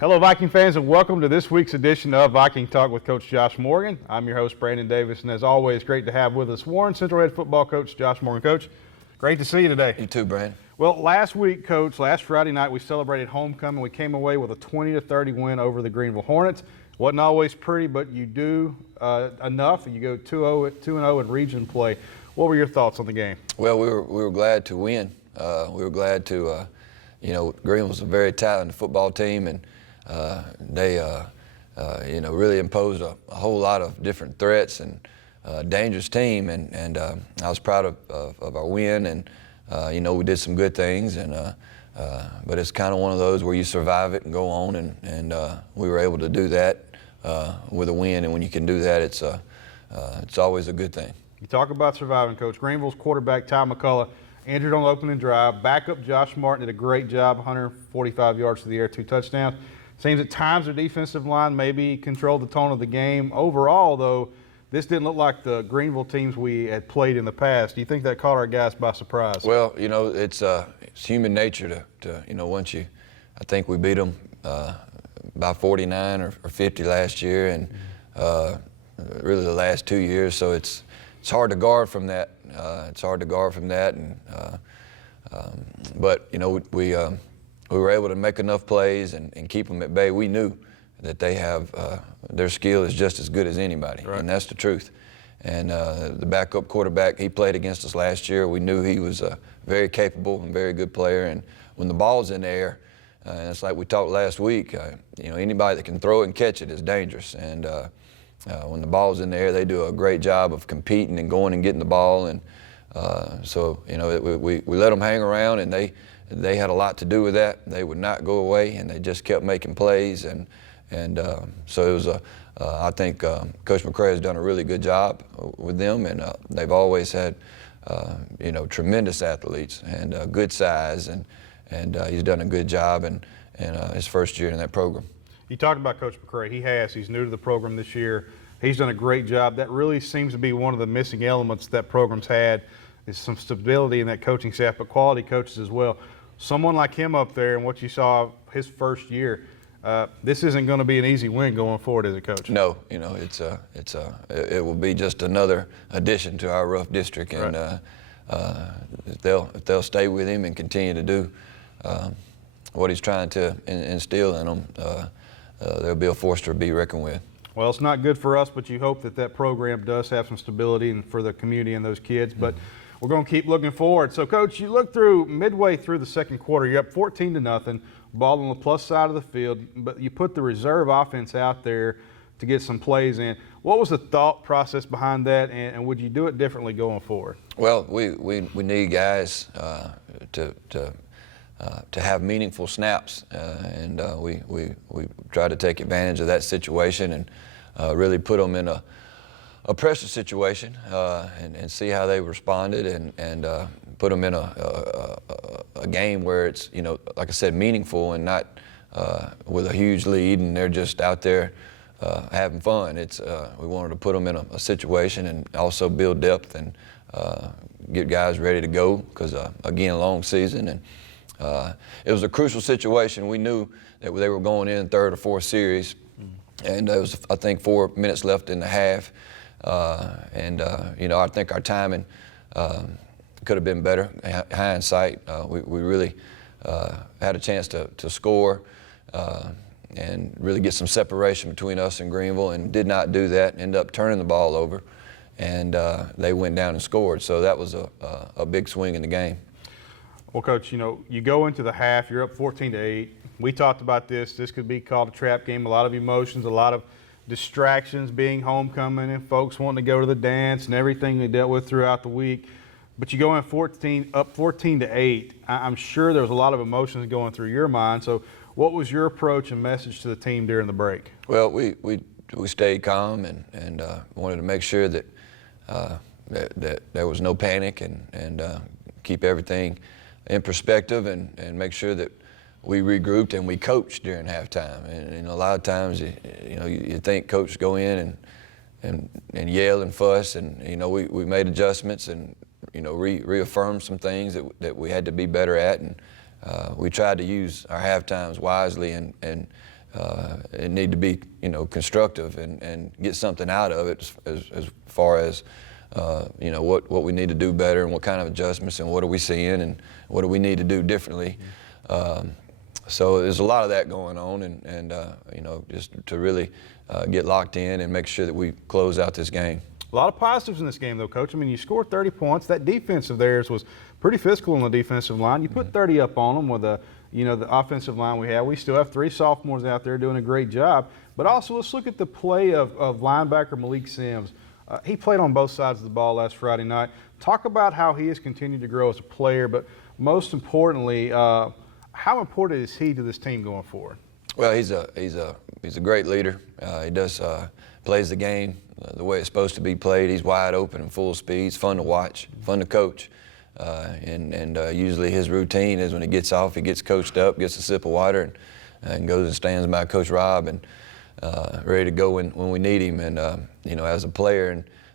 Hello, Viking fans, and welcome to this week's edition of Viking Talk with Coach Josh Morgan. I'm your host, Brandon Davis, and as always, great to have with us Warren Central head football coach Josh Morgan. Coach, great to see you today. You too, Brandon. Well, last week, Coach, last Friday night, we celebrated homecoming. We came away with a 20-30 win over the Greenville Hornets. Wasn't always pretty, but you do enough, and you go 2-0 in region play. What were your thoughts on the game? Well, we were glad to win. We were glad to, Greenville's a very talented football team, and they, really imposed a whole lot of different threats and dangerous team. And I was proud of our win, and we did some good things. But it's kind of one of those where you survive it and go on, and we were able to do that with a win. And when you can do that, it's always a good thing. You talk about surviving, Coach. Greenville's quarterback, Ty McCullough, injured on the opening drive. Backup Josh Martin did a great job, 145 yards to the air, 2 touchdowns. Seems at times their defensive line maybe controlled the tone of the game. Overall, though, this didn't look like the Greenville teams we had played in the past. Do you think that caught our guys by surprise? Well, it's human nature to once I think we beat them by 49 or 50 last year, and really the last 2 years. So it's hard to guard from that. But we were able to make enough plays and keep them at bay. We knew that they have their skill is just as good as anybody, right. And that's the truth. And the backup quarterback, he played against us last year. We knew he was a very capable and very good player. And when the ball's in the air, and it's like we talked last week, anybody that can throw it and catch it is dangerous. And when the ball's in the air, they do a great job of competing and going and getting the ball. And we let them hang around, and they had a lot to do with that. They would not go away, and they just kept making plays. So it was I think Coach McCray has done a really good job with them, and they've always had tremendous athletes and good size, and he's done a good job in his first year in that program. You talked about Coach McCray. He's new to the program this year. He's done a great job. That really seems to be one of the missing elements that program's had, is some stability in that coaching staff, but quality coaches as well. Someone like him up there, and what you saw his first year, this isn't going to be an easy win going forward as a coach. No, it will be just another addition to our rough district, and right. If they'll stay with him and continue to do what he's trying to instill in them, they'll be a force to be reckoned with. Well, it's not good for us, but you hope that program does have some stability and for the community and those kids. But we're going to keep looking forward. So, Coach, you look through midway through the second quarter. You're up 14-0, ball on the plus side of the field, but you put the reserve offense out there to get some plays in. What was the thought process behind that, and would you do it differently going forward? Well, we need guys to have meaningful snaps, and we try to take advantage of that situation and really put them in a pressure situation and see how they responded, and put them in a game where it's, like I said, meaningful and not with a huge lead and they're just out there having fun. We wanted to put them in a situation and also build depth and get guys ready to go because, again, a long season. And it was a crucial situation. We knew that they were going in third or fourth series, and there was, I think, 4 minutes left in the half. I think our timing could have been better. Hindsight, we really had a chance to score and really get some separation between us and Greenville, and did not do that. Ended up turning the ball over, and they went down and scored. So that was a big swing in the game. Well, Coach, you go into the half, you're up 14-8. We talked about this. This could be called a trap game. A lot of emotions, a lot of distractions, being homecoming and folks wanting to go to the dance and everything they dealt with throughout the week. But you go in up 14-8. I'm sure there was a lot of emotions going through your mind. So what was your approach and message to the team during the break? Well, we stayed calm and wanted to make sure that there was no panic and keep everything in perspective and make sure that we regrouped and we coached during halftime. And a lot of times, you think coaches go in and yell and fuss, and we made adjustments and reaffirmed some things that we had to be better at, and we tried to use our halftimes wisely and need to be, constructive and get something out of it as far as, what we need to do better and what kind of adjustments and what are we seeing and what do we need to do differently. So there's a lot of that going on, and just to really get locked in and make sure that we close out this game. A lot of positives in this game, though, Coach. I mean, you scored 30 points. That defense of theirs was pretty physical on the defensive line. You put 30 up on them with the offensive line we have. We still have 3 sophomores out there doing a great job. But also, let's look at the play of linebacker Malik Sims. He played on both sides of the ball last Friday night. Talk about how he has continued to grow as a player, but most importantly, how important is he to this team going forward? Well, he's a great leader. He does plays the game the way it's supposed to be played. He's wide open and full speed. He's fun to watch, fun to coach. And usually his routine is when he gets off, he gets coached up, gets a sip of water, and goes and stands by Coach Rob and ready to go when we need him. And as a player,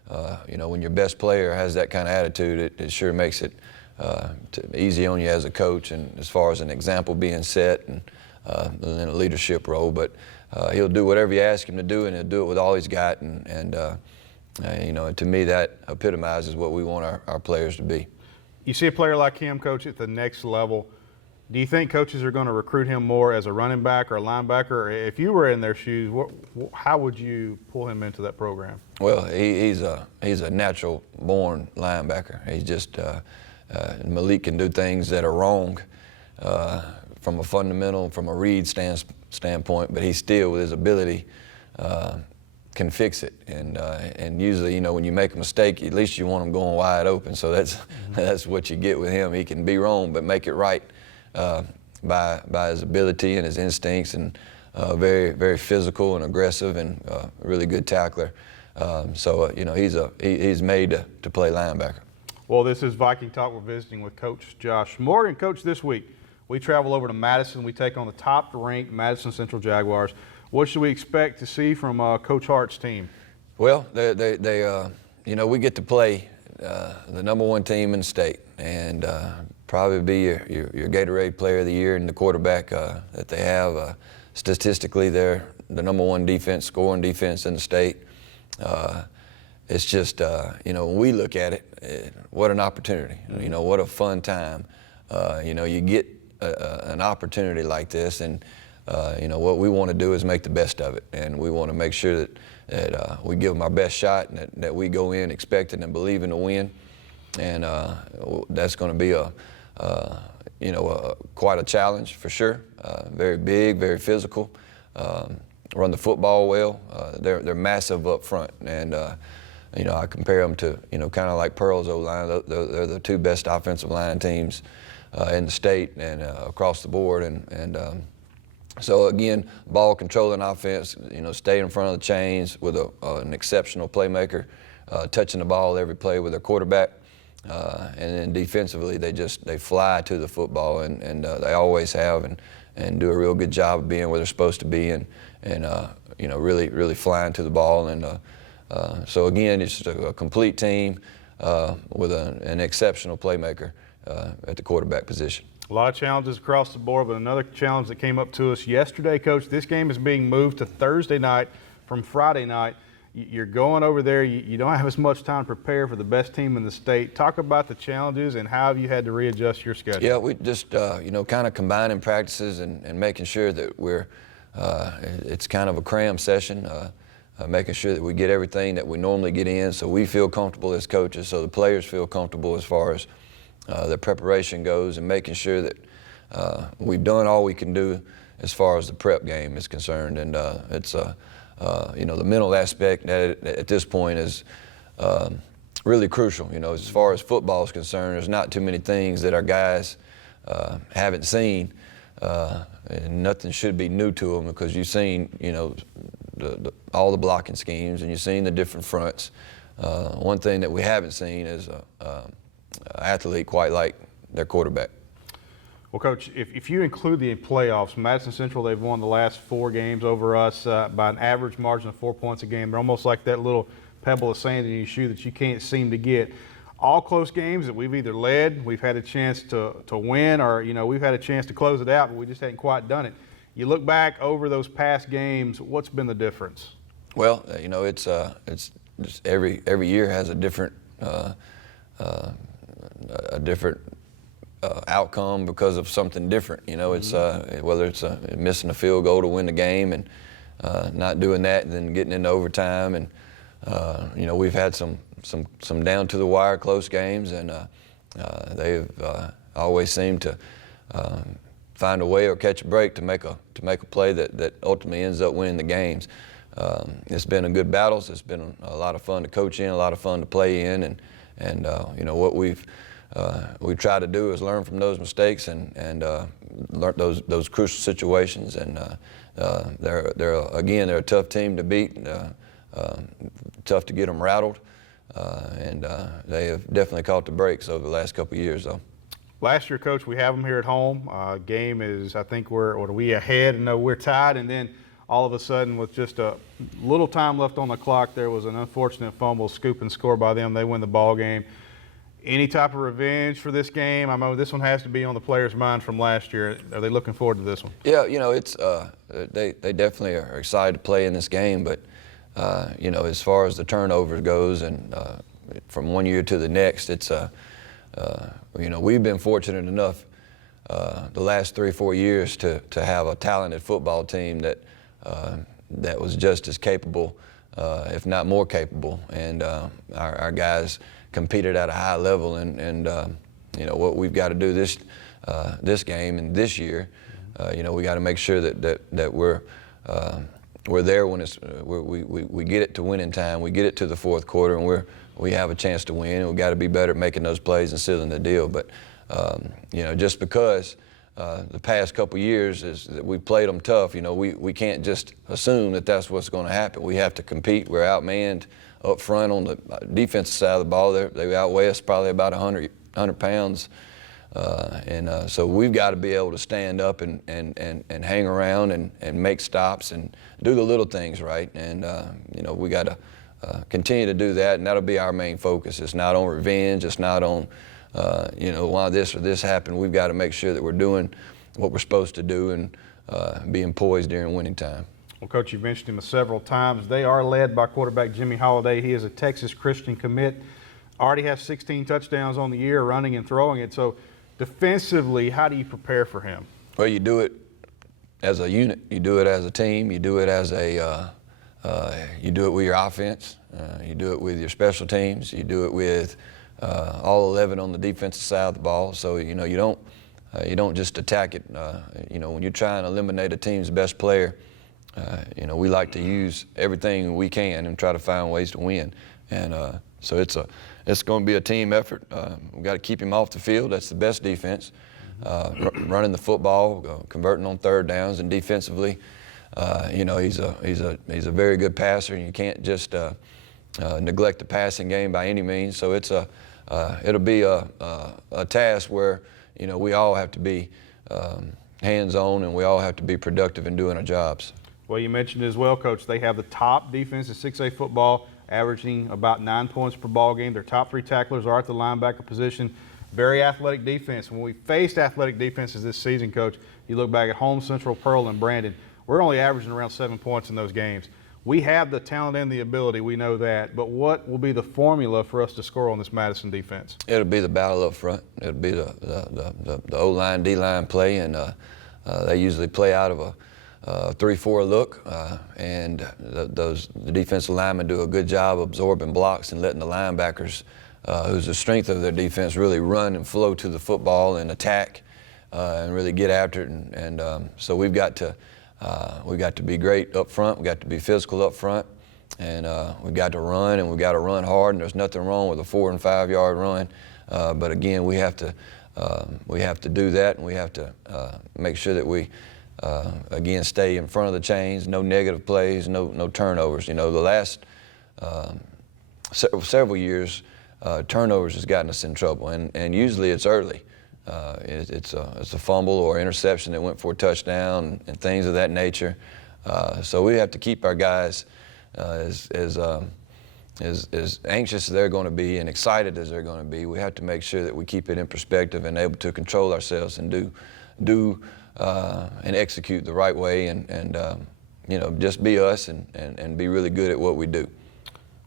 and when your best player has that kind of attitude, it sure makes it easy on you as a coach. And as far as an example being set and in a leadership role, but he'll do whatever you ask him to do, and he'll do it with all he's got. And to me, that epitomizes what we want our players to be. You see a player like him, Coach, at the next level. Do you think coaches are going to recruit him more as a running back or a linebacker? Or if you were in their shoes, how would you pull him into that program? Well, he's a natural-born linebacker. He's just Malik can do things that are wrong from a fundamental, from a read standpoint, but he still, with his ability, can fix it. And usually, when you make a mistake, at least you want him going wide open. So that's what you get with him. He can be wrong, but make it right by his ability and his instincts, and very, very physical and aggressive, and really good tackler. He's made to play linebacker. Well, this is Viking Talk. We're visiting with Coach Josh Morgan. Coach, this week we travel over to Madison. We take on the top-ranked Madison Central Jaguars. What should we expect to see from Coach Hart's team? Well, we get to play the #1 team in the state, and probably be your Gatorade Player of the Year and the quarterback that they have. Statistically, they're the #1 scoring defense in the state. It's just, when we look at it, what an opportunity. What a fun time. You get an opportunity like this, and what we want to do is make the best of it, and we want to make sure that we give them our best shot, and that we go in expecting and believing to win. And that's going to be quite a challenge for sure. Very big, very physical. Run the football well. They're massive up front, and I compare them to kind of like Pearl's O-line. They're the 2 best offensive line teams in the state and across the board. So again, ball controlling offense. Stay in front of the chains with an exceptional playmaker, touching the ball every play with their quarterback. And then defensively, they fly to the football, and they always have, and do a real good job of being where they're supposed to be, and really, really flying to the ball. And so again, it's just a complete team with an exceptional playmaker at the quarterback position. A lot of challenges across the board, but another challenge that came up to us yesterday, Coach, this game is being moved to Thursday night from Friday night. You're going over there. You don't have as much time to prepare for the best team in the state. Talk about the challenges and how have you had to readjust your schedule? Yeah, we just, kind of combining practices and making sure that it's kind of a cram session, making sure that we get everything that we normally get in, so we feel comfortable as coaches, so the players feel comfortable as far as the preparation goes, and making sure that we've done all we can do as far as the prep game is concerned. And it's the mental aspect at this point is really crucial. As far as football is concerned, there's not too many things that our guys haven't seen, and nothing should be new to them, because you've seen all the blocking schemes, and you've seen the different fronts. One thing that we haven't seen is an athlete quite like their quarterback. Well, Coach, if you include the playoffs, Madison Central, they've won the last 4 games over us by an average margin of 4 points a game. They're almost like that little pebble of sand in your shoe that you can't seem to get. All close games that we've either led, we've had a chance to win, or we've had a chance to close it out, but we just hadn't quite done it. You look back over those past games, what's been the difference? Well, it's just every year has a different outcome because of something different. It's whether it's missing a field goal to win the game and not doing that, and then getting into overtime, and we've had some down to the wire close games, and they've always seemed to find a way or catch a break to make a play that ultimately ends up winning the games. It's been a good battles. It's been a lot of fun to coach in, a lot of fun to play in, and what we've tried to do is learn from those mistakes and learn those crucial situations. And they're a tough team to beat, tough to get them rattled, and they have definitely caught the breaks over the last couple of years, though. Last year, Coach, we have them here at home. Game is, I think we ahead, and we're tied, and then all of a sudden, with just a little time left on the clock, there was an unfortunate fumble, scoop and score by them. They win the ball game. Any type of revenge for this game? I know this one has to be on the players' mind from last year. Are they looking forward to this one? Yeah, it's they definitely are excited to play in this game, but as far as the turnovers goes, and from one year to the next, it's we've been fortunate enough the last 3 or 4 years to have a talented football team that was just as capable, if not more capable, and our guys competed at a high level, and what we've got to do this game and this year, we got to make sure that we're there when we get it to winning time, we get it to the fourth quarter, and we have a chance to win, and we've got to be better at making those plays and sealing the deal. But just because the past couple years is that we played them tough, we can't just assume that that's what's going to happen. We have to compete. We're outmanned up front on the defensive side of the ball. They outweigh us probably about 100 pounds. So we've got to be able to stand up and hang around and make stops and do the little things right. And, we got to continue to do that, and that'll be our main focus. It's not on revenge. It's not on, why this or this happened. We've got to make sure that we're doing what we're supposed to do and being poised during winning time. Well, Coach, you've mentioned him several times. They are led by quarterback Jimmy Holiday. He is a Texas Christian commit. Already has 16 touchdowns on the year, running and throwing it. So defensively, how do you prepare for him? Well, you do it as a unit. You do it as a team. You do it as you do it with your offense. You do it with your special teams. You do it with all 11 on the defensive side of the ball. So you don't just attack it. When you're trying to eliminate a team's best player, we like to use everything we can and try to find ways to win. And so it's going to be a team effort. We've got to keep him off the field. That's the best defense. Running the football, converting on third downs, and defensively, he's a very good passer, and you can't just neglect the passing game by any means. So it'll be a task where we all have to be hands-on, and we all have to be productive in doing our jobs. Well, you mentioned as well, Coach, they have the top defense in 6A football, averaging about 9 points per ball game. Their top 3 tacklers are at the linebacker position. Very athletic defense. When we faced athletic defenses this season, Coach, you look back at Home Central, Pearl, and Brandon, we're only averaging around 7 points in those games. We have the talent and the ability, we know that, but what will be the formula for us to score on this Madison defense? It'll be the battle up front. It'll be the O-line, D-line play, and they usually play out of a 3-4 look, and the defensive linemen do a good job absorbing blocks and letting the linebackers, who's the strength of their defense, really run and flow to the football and attack and really get after it. And so we've got to be great up front. We've got to be physical up front, and we've got to run, and we've got to run hard. And there's nothing wrong with a 4- and 5-yard run, but again, we have to do that, and we have to make sure that we again stay in front of the chains. No negative plays, no turnovers. The last several years, turnovers has gotten us in trouble, and usually it's early. It's a fumble or interception that went for a touchdown and things of that nature. So we have to keep our guys as anxious as they're going to be and excited as they're going to be. We have to make sure that we keep it in perspective and able to control ourselves and do and execute the right way, and just be us and be really good at what we do.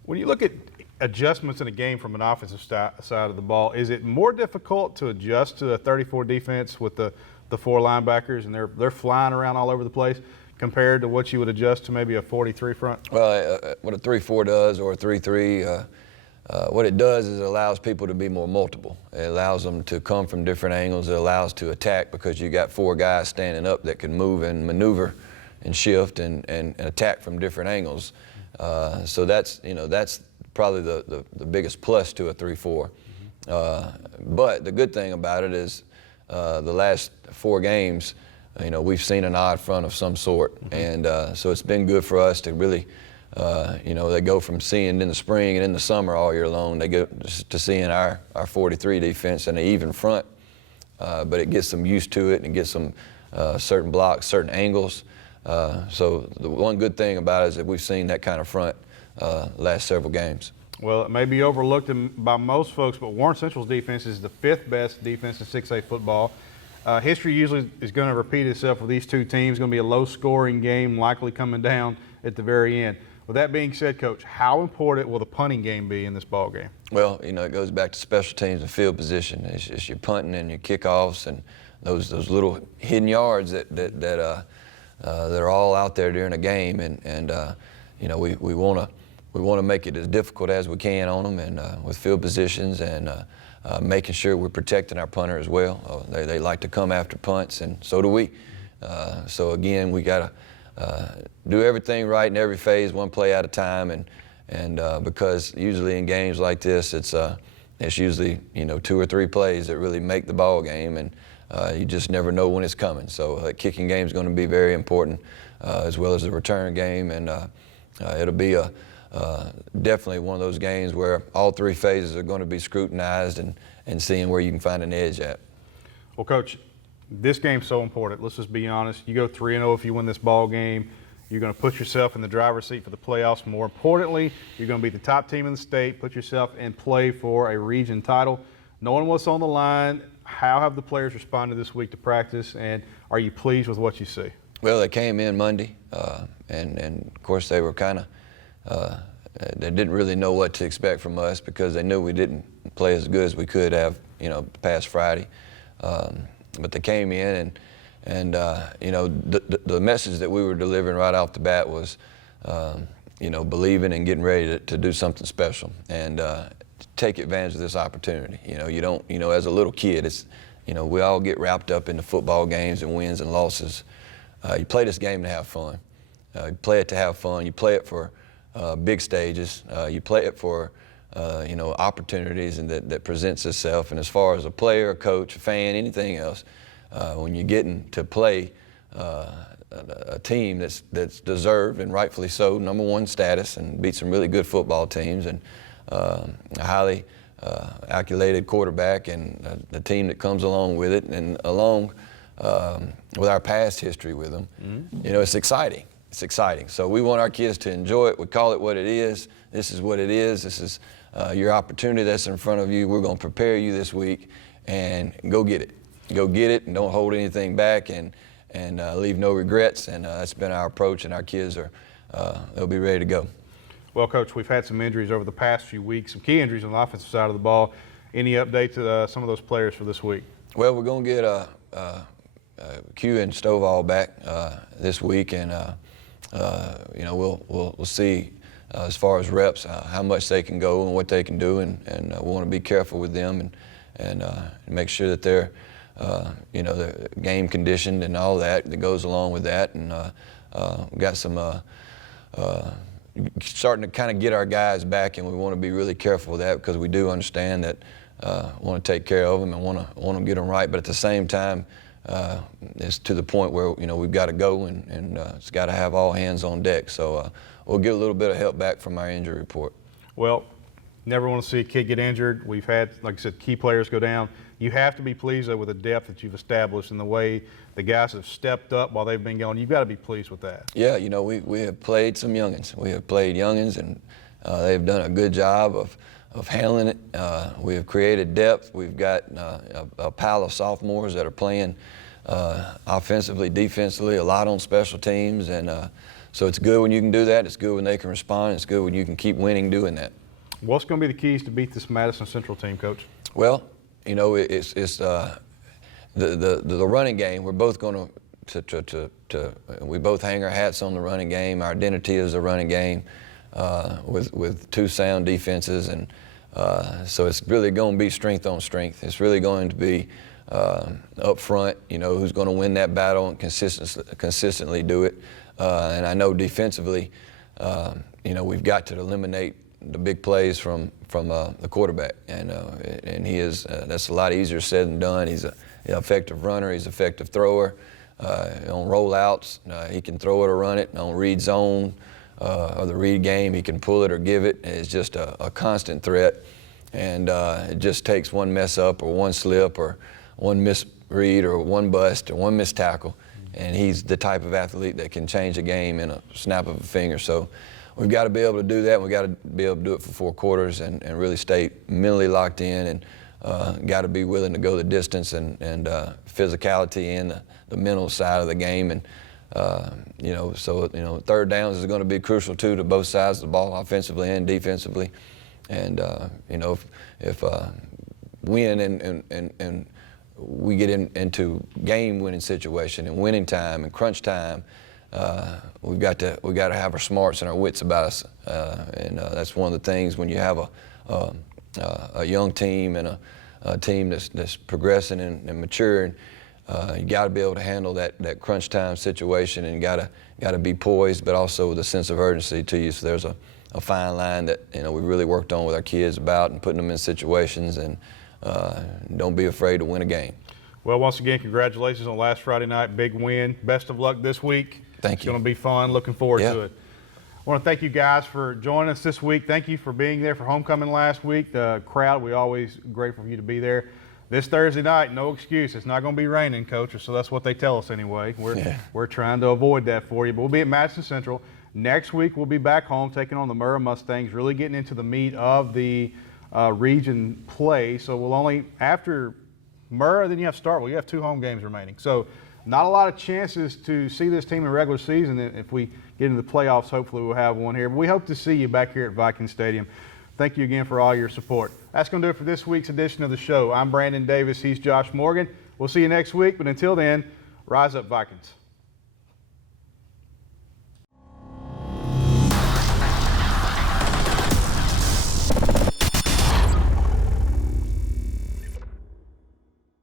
When you look at adjustments in a game from an offensive side of the ball, is it more difficult to adjust to a 34 defense with the 4 linebackers and they're flying around all over the place compared to what you would adjust to maybe a 43 front? Well, what a 3-4 does, or a 3-3, what it does is it allows people to be more multiple. It allows them to come from different angles. It allows to attack because you got 4 guys standing up that can move and maneuver and shift and attack from different angles. So that's probably the biggest plus to a 3-4. But the good thing about it is the last 4 games, we've seen an odd front of some sort, and so it's been good for us to really, they go from seeing in the spring and in the summer all year long, they go to seeing our 43 defense and an even front, but it gets them used to it and gets them certain blocks, certain angles. So the one good thing about it is that we've seen that kind of front last several games. Well, it may be overlooked by most folks, but Warren Central's defense is the 5th best defense in 6A football. History usually is going to repeat itself with these two teams. It's going to be a low-scoring game, likely coming down at the very end. With that being said, Coach, how important will the punting game be in this ball game? Well, it goes back to special teams and field position. It's your punting and your kickoffs and those little hidden yards that are all out there during a game, and we want to make it as difficult as we can on them, and with field positions and making sure we're protecting our punter as well. They like to come after punts, and so do we. So again, we got to do everything right in every phase, one play at a time, and because usually in games like this, it's usually 2 or 3 plays that really make the ball game, and you just never know when it's coming. So the kicking game is going to be very important, as well as the return game, and it'll be definitely one of those games where all 3 phases are going to be scrutinized and seeing where you can find an edge at. Well, Coach, this game's so important. Let's just be honest. You go 3-0 if you win this ball game. You're going to put yourself in the driver's seat for the playoffs. More importantly, you're going to be the top team in the state, put yourself in play for a region title. Knowing what's on the line, how have the players responded this week to practice, and are you pleased with what you see? Well, they came in Monday, and of course they were kind of they didn't really know what to expect from us because they knew we didn't play as good as we could have, past Friday. But they came in, and the message that we were delivering right off the bat was, believing and getting ready to do something special and take advantage of this opportunity. You don't, as a little kid, it's, we all get wrapped up into football games and wins and losses. You play this game to have fun. You play it to have fun. You play it for big stages. You play it for opportunities and that presents itself. And as far as a player, a coach, a fan, anything else, when you're getting to play a team that's deserved and rightfully so, #1 status, and beat some really good football teams, and a highly calculated quarterback, and the team that comes along with it, and along with our past history with them, it's exciting. It's exciting. So we want our kids to enjoy it. We call it what it is. This is what it is. This is your opportunity that's in front of you. We're going to prepare you this week, and go get it. Go get it, and don't hold anything back, and leave no regrets. And that's been our approach, and our kids they'll be ready to go. Well, Coach, we've had some injuries over the past few weeks, some key injuries on the offensive side of the ball. Any update to some of those players for this week? Well, we're going to get Q and Stovall back this week, and we'll see as far as reps how much they can go and what they can do, and we want to be careful with them and make sure that they're the game conditioned and all that goes along with that, and we got some starting to kind of get our guys back, and we want to be really careful with that because we do understand that want to take care of them and want to get them right, but at the same time it's to the point where we've got to go, and it's got to have all hands on deck. So we'll get a little bit of help back from our injury report. Well, never want to see a kid get injured. We've had, like I said, key players go down. You have to be pleased, though, with the depth that you've established and the way the guys have stepped up while they've been going. You've got to be pleased with that. Yeah, we have played some youngins. We have played youngins, and they've done a good job of handling it. We have created depth. We've got a pile of sophomores that are playing offensively, defensively, a lot on special teams, and so it's good when you can do that. It's good when they can respond. It's good when you can keep winning doing that. What's going to be the keys to beat this Madison Central team, Coach? Well, you know, it's the running game. We're both going to we both hang our hats on the running game. Our identity is the running game with two sound defenses, and so it's really going to be strength on strength. It's really going to be up front, you know, who's going to win that battle and consistently do it. And I know defensively, you know, we've got to eliminate the big plays from the quarterback, and he is that's a lot easier said than done. He's an effective runner. He's an effective thrower. On rollouts, he can throw it or run it. On read zone or the read game, he can pull it or give it. It's just a constant threat, and it just takes one mess up or one slip or one misread or one bust or one missed tackle, and he's the type of athlete that can change a game in a snap of a finger. So we've got to be able to do that. We've got to be able to do it for 4 quarters and really stay mentally locked in, and got to be willing to go the distance and physicality and the mental side of the game. And you know, so you know, third downs is going to be crucial too to both sides of the ball, offensively and defensively. And you know, if win and we get into game-winning situation and winning time and crunch time, we've got to have our smarts and our wits about us, and that's one of the things when you have a young team and a team that's progressing and maturing. You got to be able to handle that crunch time situation, and got to be poised, but also with a sense of urgency to you. So there's a fine line that, you know, we really worked on with our kids about and putting them in situations, and don't be afraid to win a game. Well, once again, congratulations on last Friday night, big win. Best of luck this week. Thank It's you. going to be fun. Looking forward to it. I want to thank you guys for joining us this week. Thank you for being there for homecoming last week. The crowd, we always grateful for you to be there. This Thursday night, no excuse. It's not going to be raining, Coach, so that's what they tell us anyway. We're trying to avoid that for you. But we'll be at Madison Central. Next week, we'll be back home taking on the Murrah Mustangs, really getting into the meat of the region play. So we'll only, after Murrah, then you have Starkville. You have 2 home games remaining. So not a lot of chances to see this team in regular season. If we get into the playoffs, hopefully we'll have one here. But we hope to see you back here at Viking Stadium. Thank you again for all your support. That's going to do it for this week's edition of the show. I'm Brandon Davis. He's Josh Morgan. We'll see you next week. But until then, rise up, Vikings.